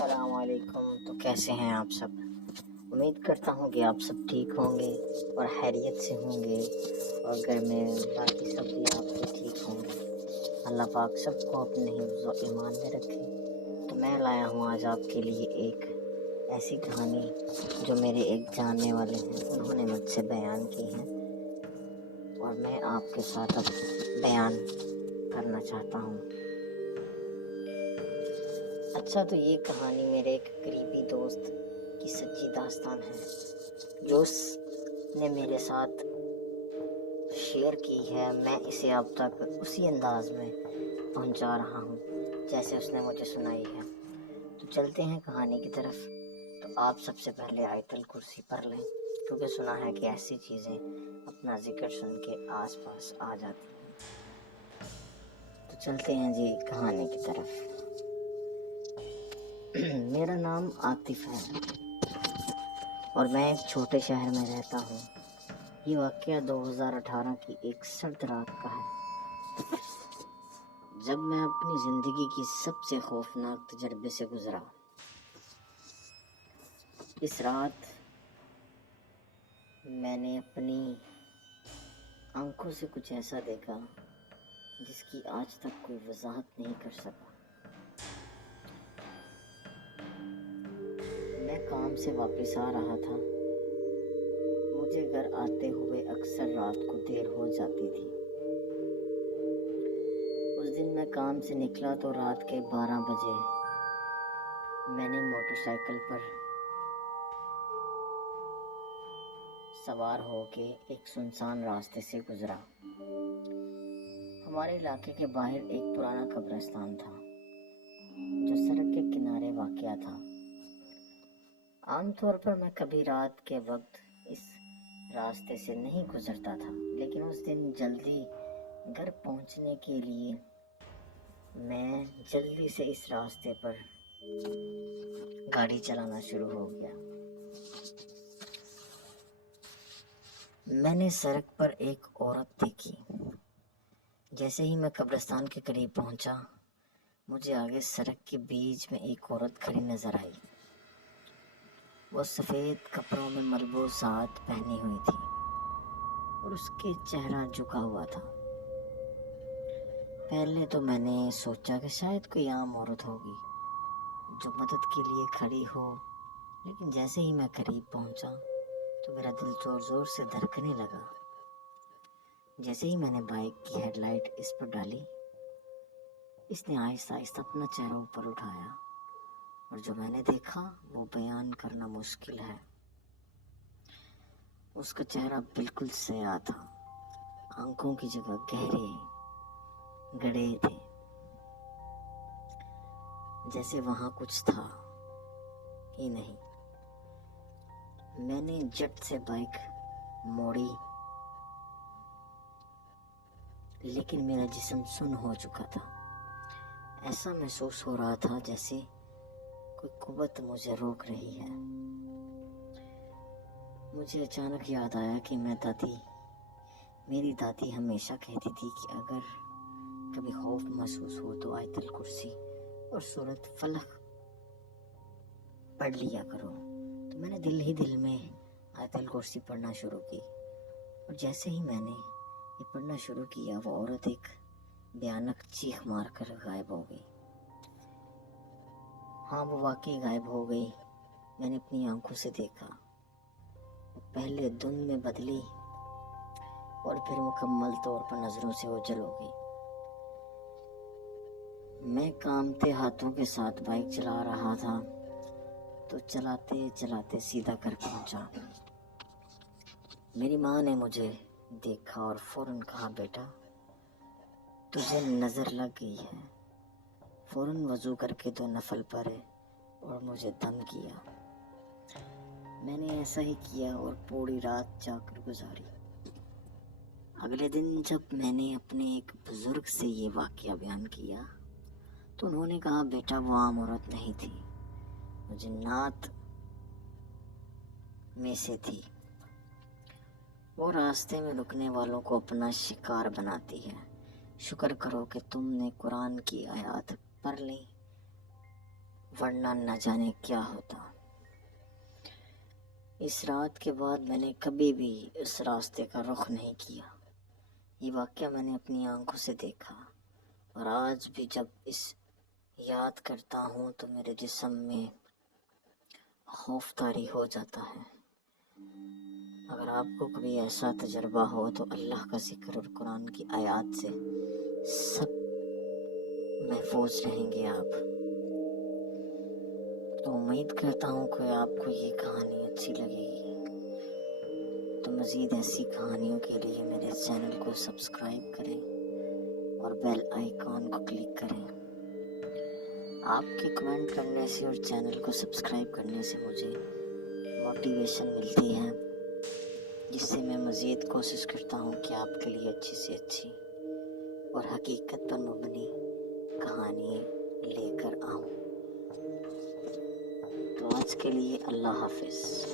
السلام علیکم. تو کیسے ہیں آپ سب؟ امید کرتا ہوں کہ آپ سب ٹھیک ہوں گے اور خیریت سے ہوں گے، اور گھر میں باقی سب بھی آپ کے ٹھیک ہوں گے. اللہ پاک سب کو اپنے حفظ و ایمان میں رکھے. تو میں لایا ہوں آج آپ کے لیے ایک ایسی کہانی جو میرے ایک جاننے والے ہیں، انہوں نے مجھ سے بیان کی ہے اور میں آپ کے ساتھ اب بیان کرنا چاہتا ہوں. اچھا، تو یہ کہانی میرے ایک قریبی دوست کی سچی داستان ہے جو اس نے میرے ساتھ شیئر کی ہے. میں اسے اب تک اسی انداز میں پہنچا رہا ہوں جیسے اس نے مجھے سنائی ہے. تو چلتے ہیں کہانی کی طرف. تو آپ سب سے پہلے آیت الکرسی پڑھ لیں، کیونکہ سنا ہے کہ ایسی چیزیں اپنا ذکر سن کے آس پاس آ جاتی ہیں. تو چلتے ہیں جی کہانی کی طرف. میرا نام عاطف ہے اور میں ایک چھوٹے شہر میں رہتا ہوں. یہ واقعہ 2018 کی ایک سرد رات کا ہے، جب میں اپنی زندگی کی سب سے خوفناک تجربے سے گزرا. اس رات میں نے اپنی آنکھوں سے کچھ ایسا دیکھا جس کی آج تک کوئی وضاحت نہیں کر سکا. میں کام سے واپس آ رہا تھا. مجھے گھر آتے ہوئے اکثر رات کو دیر ہو جاتی تھی. اس دن میں کام سے نکلا تو رات کے 12 بجے. میں نے موٹر سائیکل پر سوار ہو کے ایک سنسان راستے سے گزرا. ہمارے علاقے کے باہر ایک پرانا قبرستان تھا جو سڑک کے کنارے واقع تھا. عام طور پر میں کبھی رات کے وقت اس راستے سے نہیں گزرتا تھا، لیکن اس دن جلدی گھر پہنچنے کے لیے میں جلدی سے اس راستے پر گاڑی چلانا شروع ہو گیا. میں نے سڑک پر ایک عورت دیکھی. جیسے ہی میں قبرستان کے قریب پہنچا، مجھے آگے سڑک کے بیچ میں ایک عورت کھڑی نظر آئی. وہ سفید کپڑوں میں ملبوسات پہنی ہوئی تھی اور اس کے چہرہ جھکا ہوا تھا. پہلے تو میں نے سوچا کہ شاید کوئی عام عورت ہوگی جو مدد کے لیے کھڑی ہو، لیکن جیسے ہی میں قریب پہنچا تو میرا دل زور زور سے دھڑکنے لگا. جیسے ہی میں نے بائک کی ہیڈ لائٹ اس پر ڈالی، اس نے آہستہ آہستہ اپنا چہرہ اوپر اٹھایا، اور جو میں نے دیکھا وہ بیان کرنا مشکل ہے. اس کا چہرہ بالکل سیاہ تھا. آنکھوں کی جگہ گہرے گڑھے تھے، جیسے وہاں کچھ تھا ہی نہیں. میں نے جٹ سے بائک موڑی، لیکن میرا جسم سن ہو چکا تھا. ایسا محسوس ہو رہا تھا جیسے کوئی قوت مجھے روک رہی ہے. مجھے اچانک یاد آیا کہ میری دادی ہمیشہ کہتی تھی کہ اگر کبھی خوف محسوس ہو تو آیت الکرسی اور سورۃ فلق پڑھ لیا کرو. تو میں نے دل ہی دل میں آیت الکرسی پڑھنا شروع کی، اور جیسے ہی میں نے یہ پڑھنا شروع کیا، وہ عورت ایک بھیانک چیخ مار کر غائب ہو گئی. ہاں، وہ واقعی غائب ہو گئی. میں نے اپنی آنکھوں سے دیکھا. وہ پہلے دھند میں بدلی اور پھر مکمل طور پر نظروں سے اوجھل ہو گئی. میں کانپتے ہاتھوں کے ساتھ بائک چلا رہا تھا تو چلاتے چلاتے سیدھا گھر پہنچا. میری ماں نے مجھے دیکھا اور فوراً کہا، بیٹا تجھے نظر لگ گئی ہے. فوراً وضو کر کے 2 نفل پڑھے اور مجھے دم کیا. میں نے ایسا ہی کیا اور پوری رات جا کر گزاری. اگلے دن جب میں نے اپنے ایک بزرگ سے یہ واقعہ بیان کیا تو انہوں نے کہا، بیٹا وہ عام عورت نہیں تھی، وہ جنات میں سے تھی. وہ راستے میں رکنے والوں کو اپنا شکار بناتی ہے. شکر کرو کہ تم نے قرآن کی آیات پڑھ لی ورنہ نہ جانے کیا ہوتا۔ اس رات کے بعد میں نے کبھی بھی اس راستے کا رخ نہیں کیا۔ یہ واقعہ میں نے اپنی آنکھوں سے دیکھا، اور آج بھی جب اس یاد کرتا ہوں تو میرے جسم میں خوف طاری ہو جاتا ہے۔ اگر آپ کو کبھی ایسا تجربہ ہو تو اللہ کا ذکر اور قرآن کی آیات سے سب محفوظ رہیں گے آپ۔ تو امید کرتا ہوں کہ آپ کو یہ کہانی اچھی لگے گی۔ تو مزید ایسی کہانیوں کے لیے میرے چینل کو سبسکرائب کریں اور بیل آئیکن کو کلک کریں۔ آپ کے کمنٹ کرنے سے اور چینل کو سبسکرائب کرنے سے مجھے موٹیویشن ملتی ہے، جس سے میں مزید کوشش کرتا ہوں کہ آپ کے لیے اچھی سے اچھی اور حقیقت پر مبنی کہانی لے کر آؤں۔ تو آج کے لیے اللہ حافظ۔